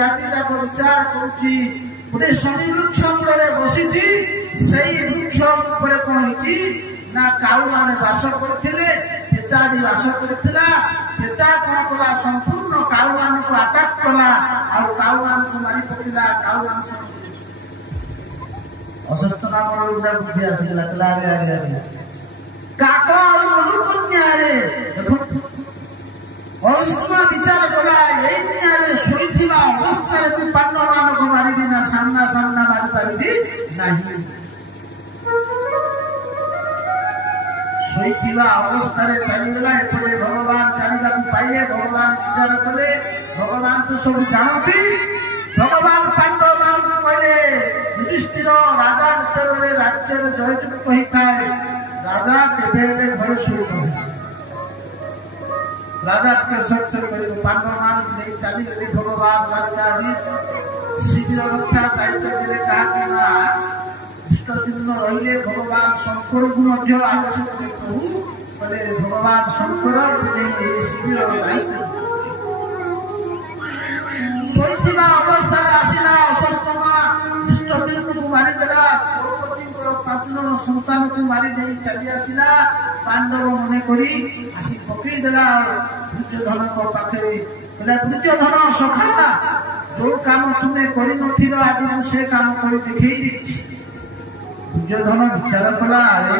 ରାତି ଯାକ ବିଚାର କରୁଛି। ଗୋଟେ ଶନି ବୃକ୍ଷ ମୂଳରେ ବସିଛି। ସେଇ ବୃକ୍ଷ ଉପରେ କଣ ହେଇଛି ନା କାଉ ମାନେ ବାସ କରୁଥିଲେ, ପେତା ବି ବାସ କରିଥିଲା। ପେତା କଣ କଲା ସମ୍ପୂର୍ଣ୍ଣ କାଉ ମାନଙ୍କୁ ଆଟାକ କଲା ଆଉ କାଉ ମାନଙ୍କୁ ମାରି ପକେଇଲା। କାଉ ମାନ ଅସୁସ୍ଥ ନାମର ଗୋଟେ ବୁଦ୍ଧି ଆସିଥିଲା କାକ ଆଉ ମନୁକନ୍ୟାରେ ଦେଖନ୍ତୁ ଅସୁସ୍ଥ ବିଚାର କଲା। ଏଇ ନିଆଁରେ ଶୋଇଥିବା ଅବସ୍ଥାରେ ତୁ ପାଣ୍ଡବ ମାନଙ୍କୁ ମାରିବି ନା ସାମ୍ନା ସାମ୍ନା ମାରିପାରିବି ନାହିଁ। ଶୋଇଥିବା ଅବସ୍ଥାରେ ଚାଲିଗଲା। ଏପଟେ ଭଗବାନ ଜାଣିବାକୁ ପାଇଲେ, ଭଗବାନ ବିଚାର କଲେ। ଭଗବାନ ତ ସବୁ ଜାଣନ୍ତି। ଭଗବାନ ପାଣ୍ଡବ ମାନଙ୍କୁ କହିଲେ ଯୁଧିଷ୍ଠିର ରାଜା ଯେତେବେଳେ ରାଜ୍ୟରେ ଜୟଯୁକ୍ତ ହେଇଥାଏ, ରାଜା କେବେ ହେଲେ ଘରେ ଶୋଇଥାଏ। ରାଜା ସତ୍ସଙ୍ଗ କରିବ ପାଣ୍ଡବ ମାନଙ୍କୁ ନେଇ ଚାଲିଗଲେ। ଭଗବାନ ବାରିକା ଶିବିର ରକ୍ଷା ଦାୟିତ୍ୱ ଦେଲେ କାହାକୁ ନା ଇଷ୍ଟଦିନ ରହିଲେ ଭଗବାନ ଶଙ୍କରକୁ ମଧ୍ୟ ଆଲୋଚନା କଲେ। ଭଗବାନ ଶଙ୍କର ଶିବିର ଦାୟିତ୍ୱ ଶୋଇଥିବା ଅବସ୍ଥାରେ ଆସିଲା ଅଶ୍ୱତ୍ଥାମା ଇଷ୍ଟଦିନକୁ ମାରିଦେଲା। ଦ୍ରୌପଦୀଙ୍କର 5 ଜଣ ସନ୍ତାନକୁ ମାରି ଦେଇ ଚାଲି ଆସିଲା। ପାଣ୍ଡବ ମନେ କରି ଆସି ପକେଇଦେଲା ଦୁର୍ଯ୍ୟୋଧନଙ୍କ ପାଖରେ। କହିଲା ଦୁର୍ଯ୍ୟୋଧନ ସଖା, ଯୋଉ କାମ ତୁମେ କରିନଥିଲ ଆଜି ମୁଁ ସେ କାମ କରି ଦେଖେଇ ଦେଇଛି। ଦୁର୍ଯ୍ୟୋଧନ ବିଚାର କଲା, ଆରେ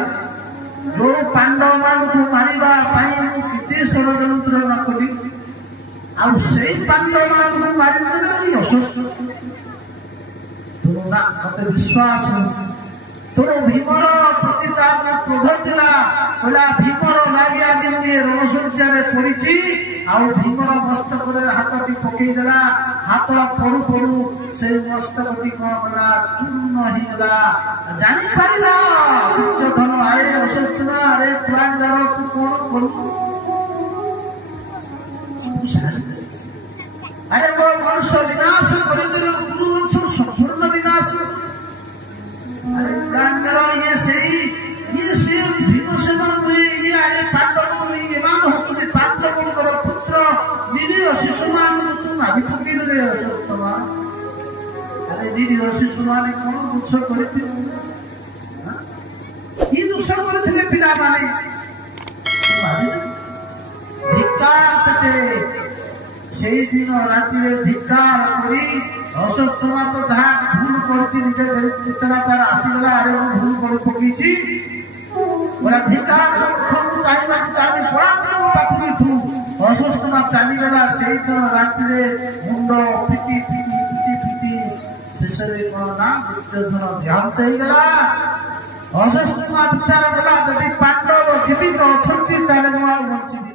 ଯୋଉ ପାଣ୍ଡବ ମାନଙ୍କୁ ମାରିବା ପାଇଁ ମୁଁ କେତେ ଷଡ଼ଯନ୍ତ୍ର ନ କଲି, ଆଉ ସେଇ ପାଣ୍ଡବ ମାନଙ୍କୁ ମାରିଦେଲା ଏଇ ଅସୁସ୍ଥ। ନା ମତେ ବିଶ୍ୱାସ ତୋର ଭୀମର ପ୍ରତି ତାର କ୍ରୋଧ ଥିଲା। କହିଲା ଭୀମର ଲାଗି ଆଜି ମୁଁ ରଣଶଯ୍ୟାରେ ପଡିଛି। ଆଉ ଭୀମର ମସ୍ତକରେ ହାତଟି ପକେଇଦେଲା। ହାତ ପଡୁ ପଡୁ ସେଇ ମସ୍ତକଟି କଣ କଲା ଚୂର୍ଣ୍ଣ ହେଇଗଲା। ଜାଣିପାରିଲା ଦୁର୍ଯ୍ୟୋଧନ, ଆରେ ଅଶ୍ୱତ୍ଥାମ, ଆରେ ପୁରାଙ୍ଗାର ତୁ କଣ କଲୁ? ଆରେ ମୋ ବଂଶ ବିନାଶ କରିଦେଲୁ, ବଂଶ ସମ୍ପୂର୍ଣ୍ଣ ବିନାଶ। ଆରେ ପୁରାଙ୍ଗାର ଇଏ ସେ ଭୀମସେନ ଇଏ ଆରେ ପାଣ୍ଡବ ଏମାନେ ହଉଛନ୍ତି ପାଣ୍ଡବଙ୍କର ପୁତ୍ର ନିରୀହ ଶିଶୁମାନଙ୍କୁ ତୁ ମାରି ପକେଇଲୁ ରେ ଅଶ୍ୱତ୍ଥାମ। ଆରେ ନିରୀହ ଶିଶୁମାନେ କଣ ଦୋଷ କରିଥିଲେ? କି ଦୋଷ କରିଥିଲେ ପିଲାମାନେ? ସେଇଦିନ ରାତିରେ ଧିକ୍କାର କରି ଅଶ୍ୱତ୍ଥାମା ତ ଯାହା ଭୁଲ କରୁଛି ନିଜେ ଚେତନା ତାର ଆସିଗଲା। ଆରେ ମୁଁ ଭୁଲ କରି ପକେଇଛି। ଧିକ୍କାର ଚାହିଁବାକୁ ଚାହିଁ ପଳାନ୍ତୁ ପାଖକୁ। ଅଶ୍ୱତ୍ଥାମା ଚାଲିଗଲା। ସେଇଦିନ ରାତିରେ ମୁଣ୍ଡ ପିଟି ପିଟି ପିଟି ପିଟି ଶେଷରେ କଣ ନା ଦୁର୍ଯ୍ୟୋଧନ ଦେହାନ୍ତ ହେଇଗଲା। ଅଶ୍ୱତ୍ଥାମା ବିଚାର କଲା, ଯଦି ପାଣ୍ଡବ ଜୀବିତ ଅଛନ୍ତି ତାହେଲେ ମୁଁ ଆଉ ବଞ୍ଚିବି।